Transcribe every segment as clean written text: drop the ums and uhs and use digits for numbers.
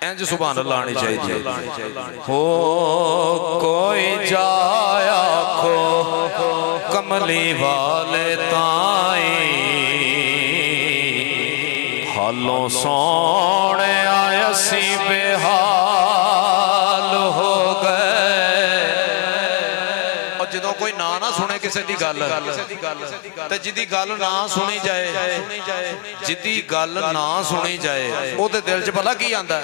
इंज सुभान अल्लाह आनी चाहिए। हो कोई जाया खो कमली वाले ताई हालों सोने आयसी बेहाल हो गए। और जो कोई ना ना सुने किसी की गल ते जिदी गल ना सुनी जाए, जिदी गल ना सुनी जाए ओदे दिल च पता की आंदा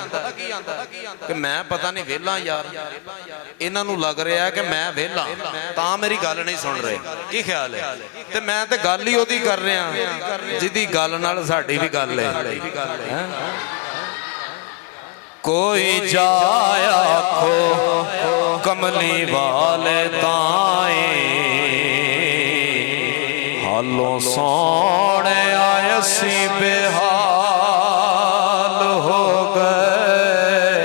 कि मैं पता नहीं वेला यार, इन्हां नूं लग रहा है कि मैं वेला तां मेरी गल नहीं सुन रहे। की ख्याल है? ते मैं ते गल ही ओदी कर रहा जिदी गल नाल साडी भी गल है। कोई जाया खो कमली वाले ताई हालों सोने आयसी बेहाल हो गए।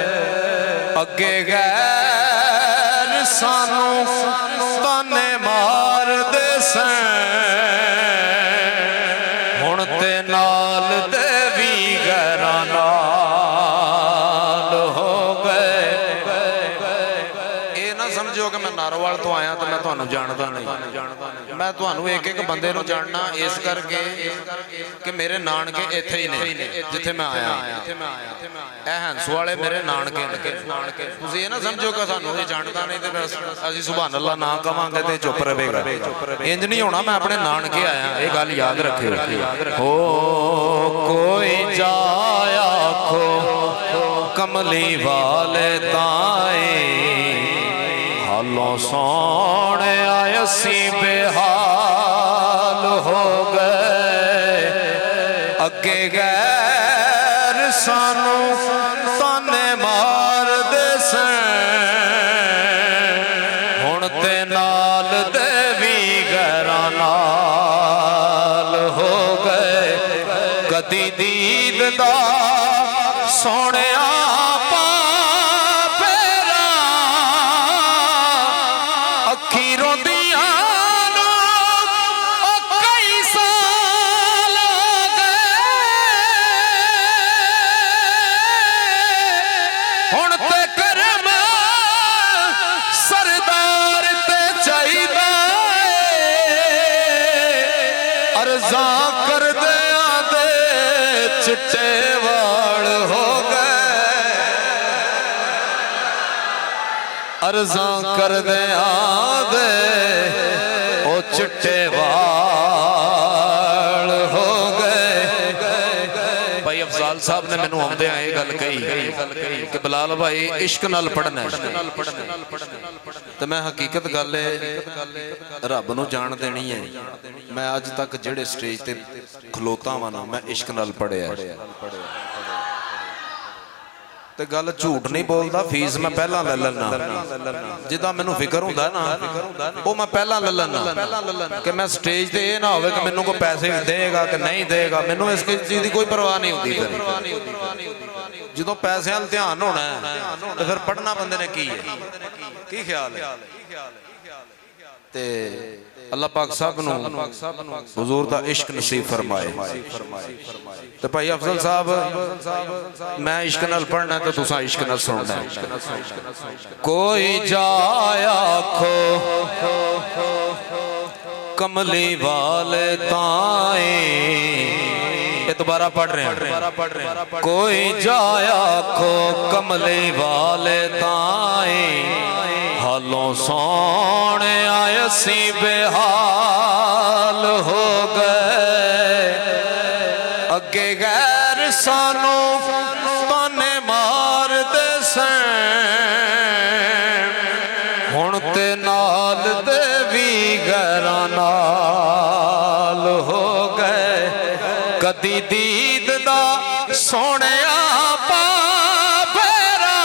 अगे गैर सानू ताने मार दे सन, हुण ते नाल दे भी गैरां नाल हो गए। ये ना समझो कि मैं नारोवाल तो आया तो मैं तुहानू जानदा नहीं, मैं तुहानू एक एक बंदे नूं जानना इस करके कि मेरे नानके इत्थे ही ने जिथे मैं आया। ए हंसू वाले मेरे नानके ने। तुसीं ये ना समझो कि सानू ये जानदा नहीं ते बस असीं सुभान अल्लाह ना कवांगे ते चुप रहेगा। इंज नहीं होना, मैं अपने नानके आया, ये गल याद रखियो। हो कोई जाया खो कमली वाले ताई हालों सोने आयसी बेहाल हो गए। अगे गैर सानू ताने मार दे सन, हुण ते नाल दे भी गैरां नाल हो गए। कदी दीद दा सोने कर दे आदे चिट्टे वाल हो गए। अर्जा कर दे आदे ओ चिट्टे वाल हो गए। भाई अफजाल साहब ने मैनू आउंदे ये गल कही कि बिलाल भाई इश्क नाल पढ़ना, तो मैं हकीकत गल रब नूं जान देनी है। मैं अज तक जेड़े स्टेज ते खलोता वा ना मैं इश्क नाल पढ़िया, ते गल झूठ नहीं बोलता। फीस मैं पहला ले लेना, जिदा मैनू फिक्र हुंदा ना वो मैं पहला ले लेना कि मैं स्टेज ते ये ना होवे कि मैनू कोई पैसे देगा कि नहीं देगा। मैनू इस चीज़ की कोई परवाह नहीं होती। जो पैसे वाल ध्यान होना है तो फिर पढ़ना बंदे ने की ख्याल है। ते अल्लाह पाक साहब नूं हुजूर दा इश्क नसीब फरमाए। तो भाई अफजल साहब मैं इश्क नाल पढ़ना तो तुसां इश्क नाल सुनना। कोई जाया खो कमली वाले ताई, ये दोबारा पढ़ रहे हैं। कोई जाया खो कमली वाले ताई हालों सोने आयसी बेहाल हो गए। अगे गैर सानू ताने मार दे सन, हुण ते नाल दे भी गैरां नाल हो गए। कदी दीद दा सोने पापेरा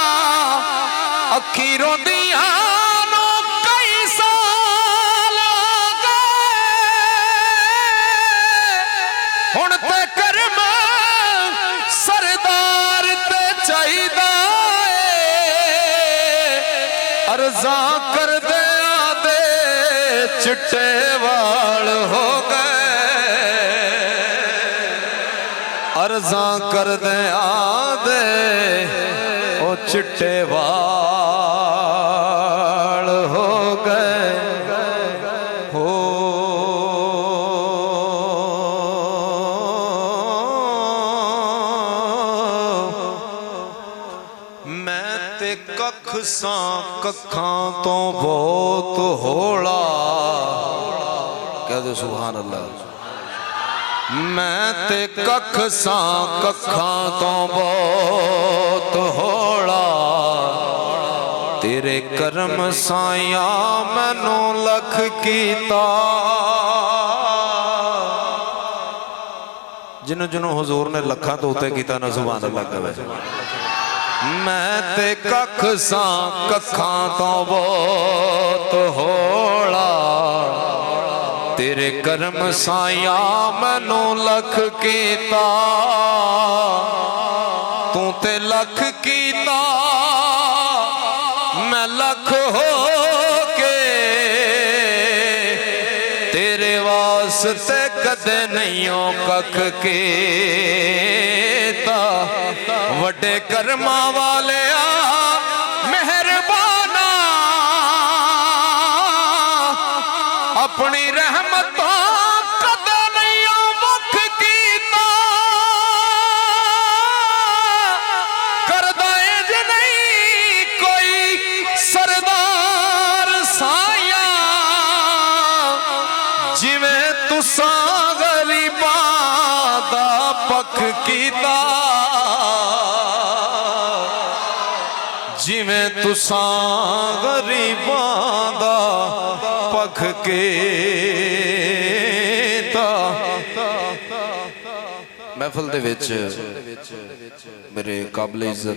अखी रोंदियां सरदार ते चाहिदा अर्जा कर दे आदे चिट्टे वाल हो गए। अर्जा कर दे आदे चिट्टे वाल हो गए हो। मैं ते कख सां कखां तो बहुत होला। कह दो सुभान अल्लाह। मैं ते कख सां कखां तो बहुत होला। तेरे करम साया मैनू लख कीता। जिन्हों जिन्हों हुजूर ने लखा तो उत्ते कीता ना सुभान अल्लाह कहे। मैं ते कख सां कखां तो बहुत होला। तेरे करम साया मैनू लख कीता। तू ते लख कीता मैं लख हो के। तेरे वास्ते कदे नहीं हो कख कीता। वड्डे कर्मा वाले मेहरबाना अपनी रहमतों कदे नहीं मुख कीता। करदा इंज नहीं कोई सरदार साया। जिवें तुसां गरीबां दा पख कीता। जिवें तुसां गरीबां दा पख कीता। महफिल दे विच मेरे काबिल इज्जत